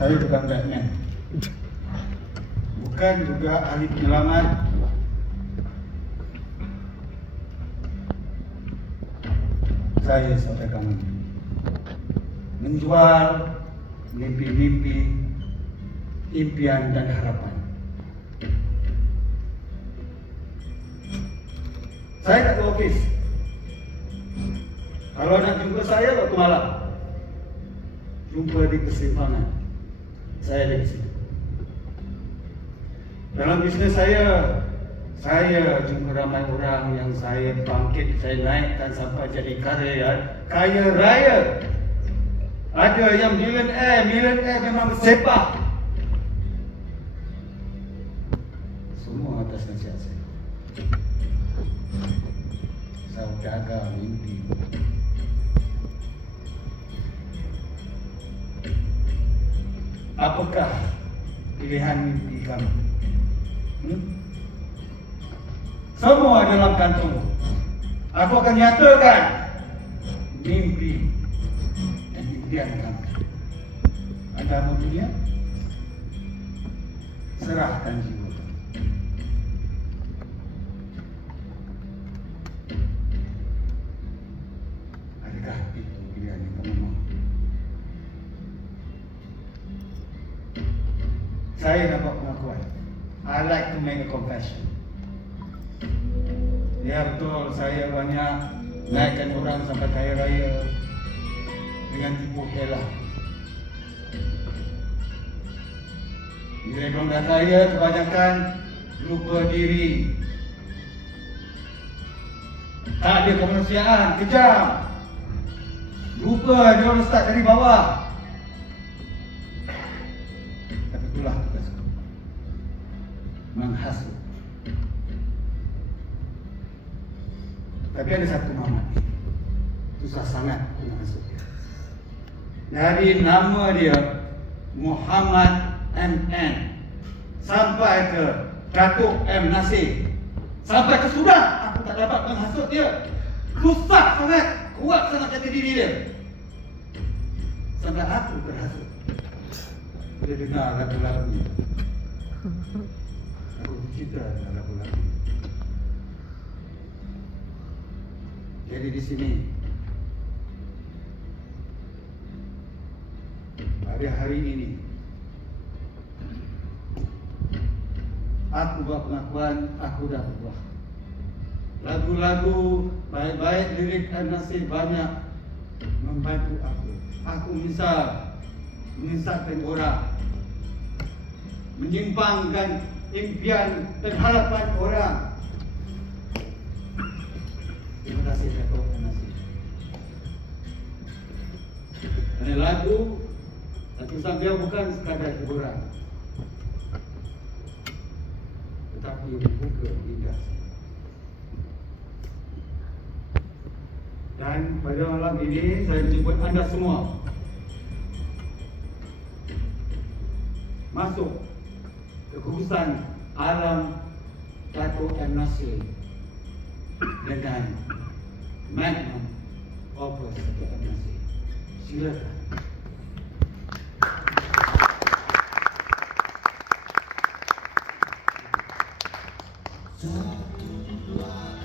Saya bukan Batman, bukan juga ahli penyelamat. Saya sampaikan menjual mimpi-mimpi, impian dan harapan. Saya tak ke ofis. Kalau nak jumpa saya waktu malam, jumpa di persimpangan, saya ada di situ. Dalam bisnes saya jumpa ramai orang yang saya bangkit, saya naikkan sampai jadi kaya raya. Ada yang millionaire memang bersepah. Semua atas nasihat saya. Saya jaga mimpi. Apakah pilihan mimpi kamu? Semua dalam kantung. Aku akan nyatakan mimpi dan impian kamu. Anda mau dunia? Serahkan jiwa kamu. Adakah itu pilihan yang kamu mau? Saya dapat pengakuan. I like to make a confession. Ya betul, saya banyak naikkan orang sampai kaya raya dengan tipu hela. Bila orang dah kaya, kebanyakan lupa diri. Tak ada kemanusiaan, kejam. Lupa dia orang start dari bawah. Tapi itulah tugasku. Menghasut. Tapi ada satu Muhammad. Susah sangat menghasut dia. Dari nama dia Muhammad MN sampai ke Datuk M Nasir, sampai ke Sudan, aku tak dapat menghasut dia. Susah sangat, kuat sangat jati diri dia. Sampai aku terhasut bila dengar lagu-lagu ni. Aku bercita dengan lagu-lagu. Jadi di sini pada hari ini aku buat pengakuan, aku dah berubah. Lagu-lagu baik-baik, lirik dan nasib banyak membantu aku. Aku menyesatkan orang, menyimpangkan impian dan harapan orang. Terima kasih Datuk M Nasir. Kerana lagu Sambil bukan sekadar hiburan, tetapi membuka lidah. Dan pada malam ini saya menjemput anda semua masuk ke kurusan alam Datuk M Nasir dengan magnum opus Datuk M Nasir. Silakan. Satu, dua,